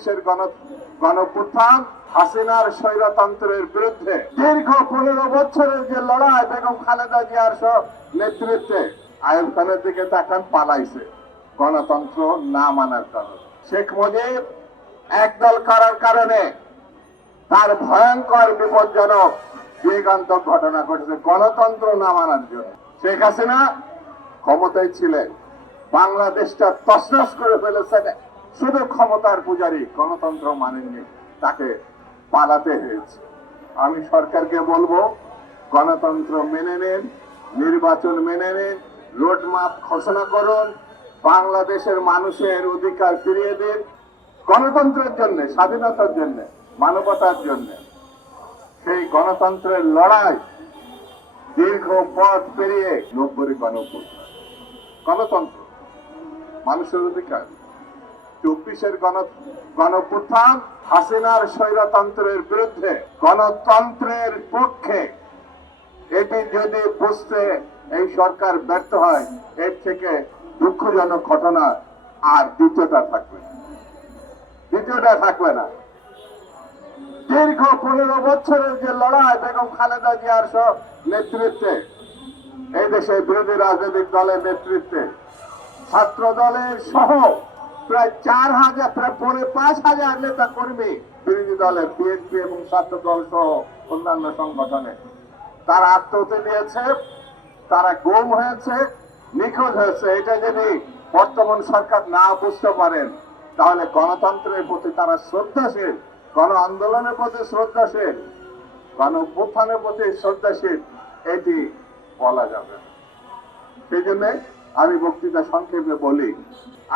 চব্বিশের গণ গণপুত্থান হাসিনার স্বৈরতন্ত্রের বিরুদ্ধে দীর্ঘ পনেরো বছরের যে লড়াই বেগম খালেদা জিয়ার সব নেতৃত্বে, আয়ুব খানের দিকে তাকান, পালাইছে। গণতন্ত্র না মানার কারণে। শেখ মুজিব একদল করার কারণে তার ভয়ঙ্কর বিপজ্জনক যুগান্তক ঘটনা ঘটেছে গণতন্ত্র না মানার জন্য। শেখ হাসিনা ক্ষমতায় ছিলেন। বাংলাদেশটা তসনস করে ফেলেছেন। শুধু ক্ষমতার পূজারী গণতন্ত্র মানেননি, তাকে পালাতে হয়েছে। আমি সরকারকে বলব, গণতন্ত্র মেনে নেন, নির্বাচন মেনে নেন, রোডম্যাপ ঘোষণা করুন, বাংলাদেশের মানুষের অধিকার ফিরিয়ে দিন, গণতন্ত্রের জন্য, স্বাধীনতার জন্য, মানবতার জন্য। সেই গণতন্ত্রের লড়াই দীর্ঘ পথ পেরিয়ে নব্বই গণতন্ত্র। গণতন্ত্র, মানুষের অধিকার। চব্বিশের গণ গণপুত্থান হাসিনার স্বৈরতন্ত্রের বিরুদ্ধে, গণতন্ত্রের পক্ষে। এটি যদি বুঝতে এই সরকার ব্যর্থ হয়, এর থেকে দুঃখজনক ঘটনা আর দ্বিতীয়টা থাকবে দ্বিতীয়টা থাকবে না। দীর্ঘ পনেরো বছরের যে লড়াই বেগম খালেদা জিয়ার সব নেতৃত্বে, এই দেশে বিরোধী রাজনৈতিক দলের নেতৃত্বে ছাত্র দলের সহ প্রায় চার হাজার, প্রায় পৌনে পাঁচ হাজার নেতা কর্মী বিরোধী দলের বিএনপি এবং ছাত্র দল সহ অন্যান্য সংগঠনে। তারা আত্মহত্যা নিয়েছে, তারা গুম হয়েছে, নিখোঁজ হয়েছে। এটা যদি বর্তমান সরকার না বুঝতে পারেন, তাহলে গণতন্ত্রের প্রতি তারা শ্রদ্ধাশীল, গণ আন্দোলনের প্রতি শ্রদ্ধাশীল, গণ অভ্যুত্থানের প্রতি শ্রদ্ধাশীল, এটি বলা যাবে সেই জন্য আমি বক্তৃতা সংক্ষেপে বলি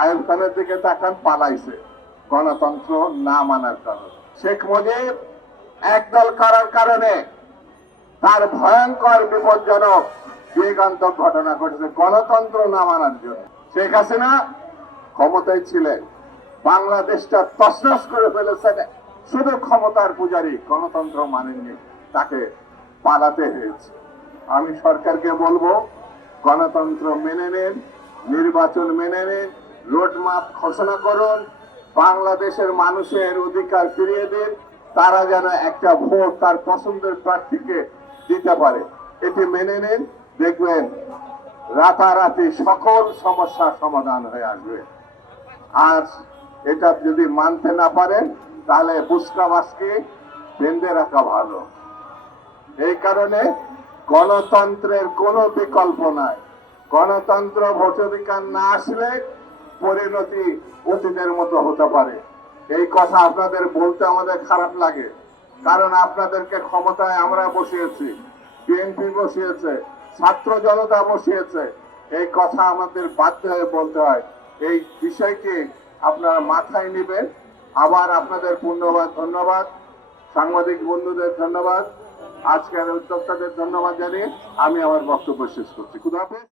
আয়ুব খানের দিকে তাকান, পালাইছে। গণতন্ত্র না মানার কারণে। শেখ মুজিব একদল করার কারণে তার ভয়ঙ্কর বিপজ্জনক যুগান্তক ঘটনা ঘটেছে গণতন্ত্র না মানার জন্য। শেখ হাসিনা ক্ষমতায় ছিলেন। বাংলাদেশটা তসনস করে ফেলেছেন। শুধু ক্ষমতার পূজারী গণতন্ত্র মানেননি, তাকে পালাতে হয়েছে। আমি সরকারকে বলব, গণতন্ত্র মেনে নেন, নির্বাচন মেনে নেন রোডম্যাপ ঘোষণা করুন, বাংলাদেশের মানুষের অধিকার ফিরিয়ে দিন, তারা যেন একটা ভোট তার পছন্দের প্রার্থীকে দিতে পারে। এটি মেনে নিন, দেখবেন রাতারাতি সকল সমস্যার সমাধান হয়ে আসবে। আর এটা যদি মানতে না পারেন, তাহলে বুসকাবাসকে বেঁধে রাখা ভালো। এই কারণে গণতন্ত্রের কোনো বিকল্প নাই। গণতন্ত্র ভোটাধিকার না আসলে পরিণতি অতীতের মতো হতে পারে। এই কথা আপনাদের বলতে আমাদের খারাপ লাগে। কারণ আপনাদেরকে ক্ষমতায় আমরা বসিয়েছি, বিএনপি বসিয়েছে, ছাত্র জনতা বসিয়েছে। এই কথা আমাদের বাধ্য হয়ে বলতে হয়। এই বিষয়কে আপনারা মাথায় নেবেন। আবার আপনাদের পূর্ণবাদ ধন্যবাদ। সাংবাদিক বন্ধুদের ধন্যবাদ। আজকের উদ্যোক্তাদের ধন্যবাদ জানিয়ে আমি আমার বক্তব্য শেষ করছি। খুদাহাফেজ